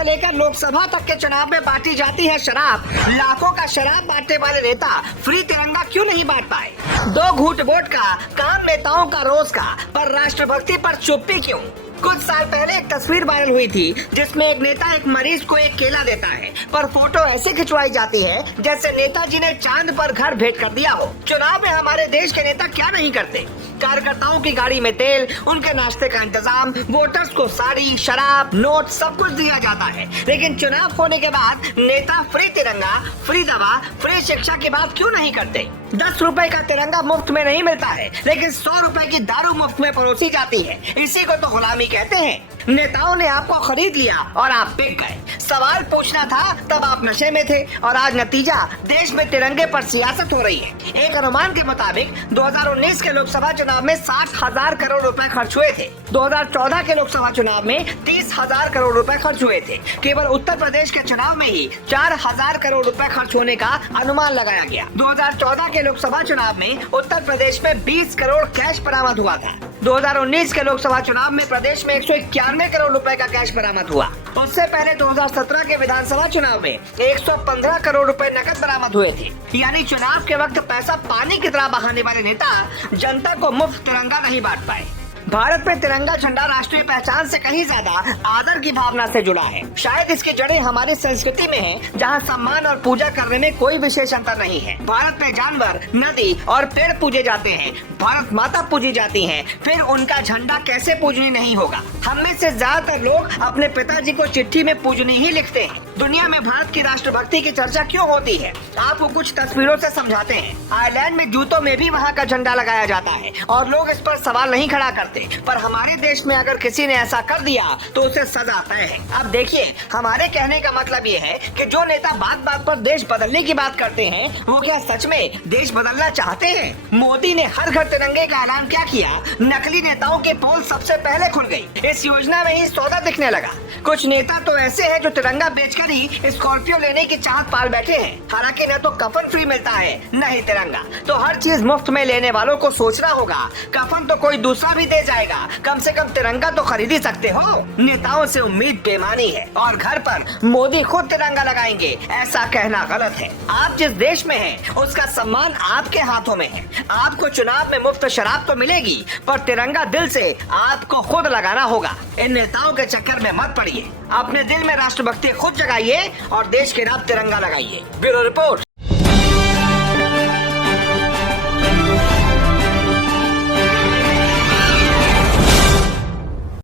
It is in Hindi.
से लेकर लोकसभा तक के चुनाव में बांटी जाती है शराब। लाखों का शराब बांटने वाले नेता फ्री तिरंगा क्यों नहीं बांट पाए? 2 घूंट वोट का काम नेताओं का रोज का, पर राष्ट्रभक्ति पर चुप्पी क्यों? कुछ साल पहले एक तस्वीर वायरल हुई थी जिसमें एक नेता एक मरीज को एक केला देता है, पर फोटो ऐसे खिंचवाई जाती है जैसे नेताजी ने चांद पर घर भेंट कर दिया हो। चुनाव में हमारे देश के नेता क्या नहीं करते? कार्यकर्ताओं की गाड़ी में तेल, उनके नाश्ते का इंतजाम, वोटर्स को साड़ी, शराब, नोट सब कुछ दिया जाता है। लेकिन चुनाव होने के बाद नेता फ्री तिरंगा, फ्री दवा, फ्री शिक्षा की बात क्यों नहीं करते? 10 रुपए का तिरंगा मुफ्त में नहीं मिलता है, लेकिन 100 रुपए की दारू मुफ्त में परोसी जाती है। इसी को तो गुलामी कहते हैं। नेताओं ने आपको खरीद लिया और आप बिक गए। सवाल पूछना था तब आप नशे में थे, और आज नतीजा देश में तिरंगे पर सियासत हो रही है। एक अनुमान के मुताबिक 2019 के लोकसभा चुनाव में 60,000 करोड़ रुपए खर्च हुए थे। 2014 के लोकसभा चुनाव में 30,000 करोड़ रुपए खर्च हुए थे। केवल उत्तर प्रदेश के चुनाव में ही 4,000 करोड़ रुपए खर्च होने का अनुमान लगाया गया। 2014 के लोकसभा चुनाव में उत्तर प्रदेश में 20 करोड़ कैश बरामद हुआ था। 2019 के लोकसभा चुनाव में प्रदेश में 191 करोड़ रुपए का कैश बरामद हुआ। उससे पहले 2017 के विधानसभा चुनाव में 115 करोड़ रुपए नकद बरामद हुए थे। यानी चुनाव के वक्त पैसा पानी की तरह बहाने वाले नेता जनता को मुफ्त तिरंगा नहीं बांट पाए। भारत में तिरंगा झंडा राष्ट्रीय पहचान से कहीं ज्यादा आदर की भावना से जुड़ा है। शायद इसकी जड़ें हमारी संस्कृति में हैं, जहां सम्मान और पूजा करने में कोई विशेष अंतर नहीं है। भारत में जानवर, नदी और पेड़ पूजे जाते हैं, भारत माता पूजी जाती हैं, फिर उनका झंडा कैसे पूजनीय नहीं होगा? हम में से ज्यादातर लोग अपने पिताजी को चिट्ठी में पूजनीय ही लिखते हैं। दुनिया में भारत की राष्ट्रभक्ति की चर्चा क्यों होती है? आपको कुछ तस्वीरों से समझाते हैं। आयरलैंड में जूतों में भी वहाँ का झंडा लगाया जाता है और लोग इस पर सवाल नहीं खड़ा करते, पर हमारे देश में अगर किसी ने ऐसा कर दिया तो उसे सजा तय है। अब देखिए, हमारे कहने का मतलब ये है कि जो नेता बात बात पर देश बदलने की बात करते हैं, वो क्या सच में देश बदलना चाहते हैं? मोदी ने हर घर तिरंगे का ऐलान क्या किया? नकली नेताओं के पोल सबसे पहले खुल गई। इस योजना में ही सौदा दिखने लगा। कुछ नेता तो ऐसे हैं जो तिरंगा बेचकर ही स्कॉर्पियो लेने की चाहत पाल बैठे हैं। हालांकि न तो कफन फ्री मिलता है, न ही तिरंगा। तो हर चीज मुफ्त में लेने वालों को सोचना होगा। कफन तो कोई दूसरा भी दे जाएगा, कम से कम तिरंगा तो खरीद ही सकते हो। नेताओं से उम्मीद बेमानी है और घर पर मोदी खुद तिरंगा लगाएंगे, ऐसा कहना गलत है। आप जिस देश में हैं, उसका सम्मान आपके हाथों में है। आपको चुनाव में मुफ्त शराब तो मिलेगी, पर तिरंगा दिल से आपको खुद लगाना होगा। इन नेताओं के चक्कर में मत पड़िए। अपने दिल में राष्ट्रभक्ति खुद जगाइए और देश के नाम तिरंगा लगाइए। Bureau report.